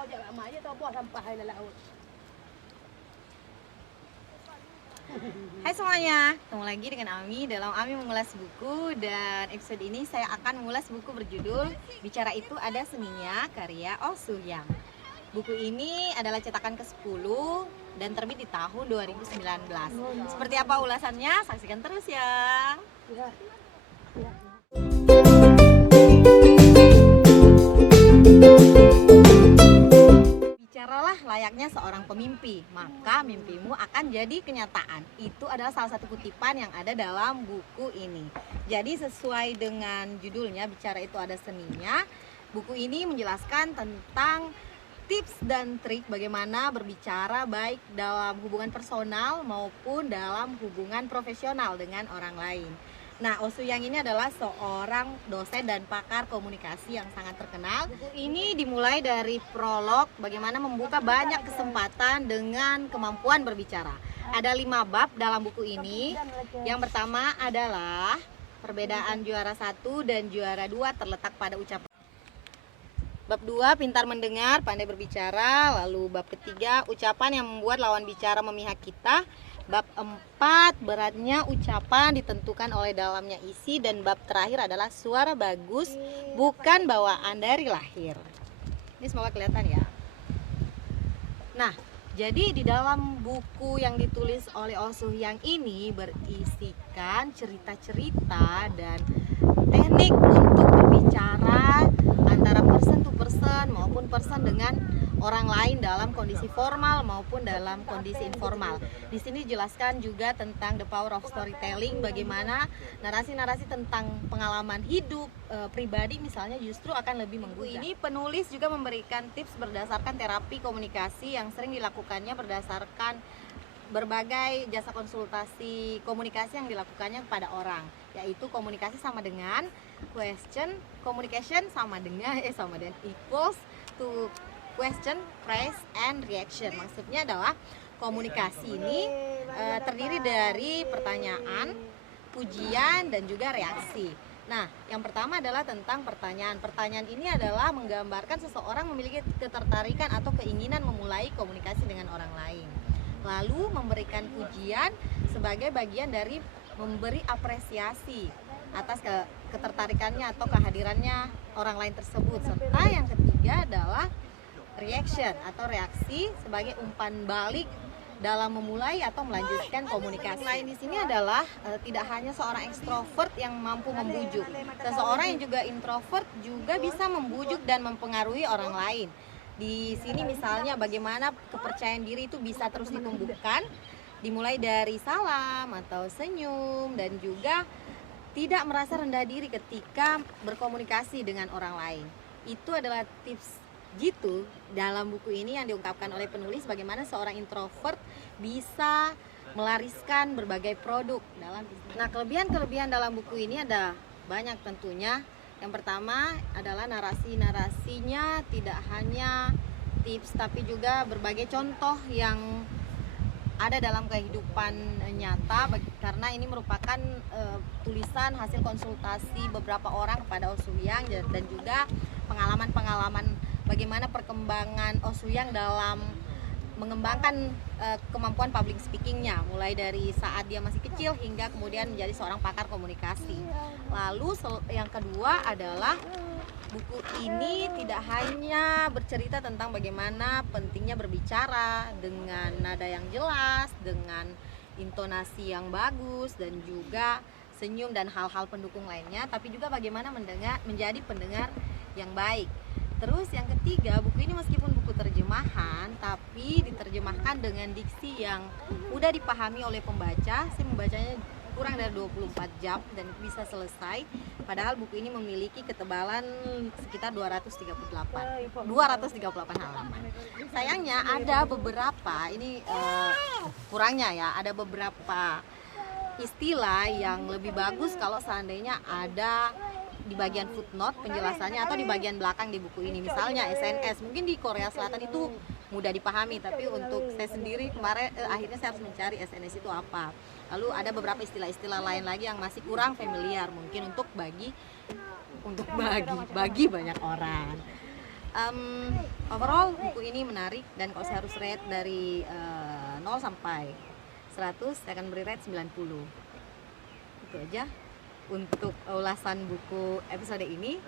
Hai semuanya, ketemu lagi dengan Ami dalam Ami Mengulas Buku. Dan episode ini saya akan mengulas buku berjudul Bicara Itu Ada Seninya, karya Oh Soo-hyang. Buku ini adalah cetakan ke-10 dan terbit di tahun 2019. Seperti apa ulasannya? Saksikan terus ya. Bicaralah layaknya seorang pemimpi, maka mimpimu akan jadi kenyataan. Itu adalah salah satu kutipan yang ada dalam buku ini. Jadi sesuai dengan judulnya, Bicara Itu Ada Seninya, buku ini menjelaskan tentang tips dan trik bagaimana berbicara baik dalam hubungan personal maupun dalam hubungan profesional dengan orang lain. Nah, Oh Soo-hyang ini adalah seorang dosen dan pakar komunikasi yang sangat terkenal. Buku ini dimulai dari prolog bagaimana membuka banyak kesempatan dengan kemampuan berbicara. Ada 5 bab dalam buku ini. Yang pertama adalah perbedaan juara 1 dan juara 2 terletak pada ucapan. Bab 2, pintar mendengar, pandai berbicara. Lalu bab ketiga, ucapan yang membuat lawan bicara memihak kita. Bab 4, beratnya ucapan ditentukan oleh dalamnya isi. Dan bab terakhir adalah suara bagus bukan bawaan dari lahir. Ini semoga kelihatan ya. Nah, jadi di dalam buku yang ditulis oleh Oh Soo-hyang ini berisikan cerita-cerita dan teknik untuk berbicara antara person to person maupun person dengan orang lain dalam kondisi formal maupun dalam kondisi informal. Di sini dijelaskan juga tentang the power of storytelling, bagaimana narasi-narasi tentang pengalaman hidup pribadi misalnya justru akan lebih menggugah. Ini penulis juga memberikan tips berdasarkan terapi komunikasi yang sering dilakukannya berdasarkan berbagai jasa konsultasi komunikasi yang dilakukannya kepada orang, yaitu komunikasi sama dengan communication sama dengan equals to question, praise, and reaction. Maksudnya adalah komunikasi ini terdiri dari pertanyaan, pujian, dan juga reaksi. Nah, yang pertama adalah tentang pertanyaan. Pertanyaan ini adalah menggambarkan seseorang memiliki ketertarikan atau keinginan memulai komunikasi dengan orang lain. Lalu memberikan pujian sebagai bagian dari memberi apresiasi atas ketertarikannya atau kehadirannya orang lain tersebut. Serta yang ketiga adalah reaction atau reaksi sebagai umpan balik dalam memulai atau melanjutkan komunikasi. Lain di sini adalah tidak hanya seorang ekstrovert yang mampu membujuk. Seseorang yang juga introvert juga bisa membujuk dan mempengaruhi orang lain. Di sini misalnya bagaimana kepercayaan diri itu bisa terus ditumbuhkan, dimulai dari salam atau senyum, dan juga tidak merasa rendah diri ketika berkomunikasi dengan orang lain. Itu adalah tips gitu dalam buku ini yang diungkapkan oleh penulis bagaimana seorang introvert bisa melariskan berbagai produk dalam bisnis. Nah, kelebihan dalam buku ini ada banyak tentunya. Yang pertama adalah narasi-narasinya tidak hanya tips tapi juga berbagai contoh yang ada dalam kehidupan nyata, karena ini merupakan tulisan hasil konsultasi beberapa orang kepada Oh Soo-hyang dan juga pengalaman-pengalaman bagaimana perkembangan Oh Soo-hyang dalam mengembangkan kemampuan public speakingnya, mulai dari saat dia masih kecil hingga kemudian menjadi seorang pakar komunikasi. Lalu yang kedua adalah buku ini tidak hanya bercerita tentang bagaimana pentingnya berbicara dengan nada yang jelas, dengan intonasi yang bagus, dan juga senyum dan hal-hal pendukung lainnya, tapi juga bagaimana menjadi pendengar yang baik. Terus yang ketiga, buku ini meskipun buku terjemahan, tapi diterjemahkan dengan diksi yang mudah dipahami oleh pembaca. Saya membacanya kurang dari 24 jam dan bisa selesai. Padahal buku ini memiliki ketebalan sekitar 238 halaman. Sayangnya ada beberapa, ini kurangnya ya, ada beberapa istilah yang lebih bagus kalau seandainya ada di bagian footnote penjelasannya atau di bagian belakang di buku ini. Misalnya SNS, mungkin di Korea Selatan itu mudah dipahami, tapi untuk saya sendiri kemarin akhirnya saya harus mencari SNS itu apa. Lalu ada beberapa istilah-istilah lain lagi yang masih kurang familiar mungkin untuk bagi banyak orang. Overall buku ini menarik, dan kalau saya harus rate dari 0 sampai 100, saya akan beri rate 90. Itu aja untuk ulasan buku episode ini.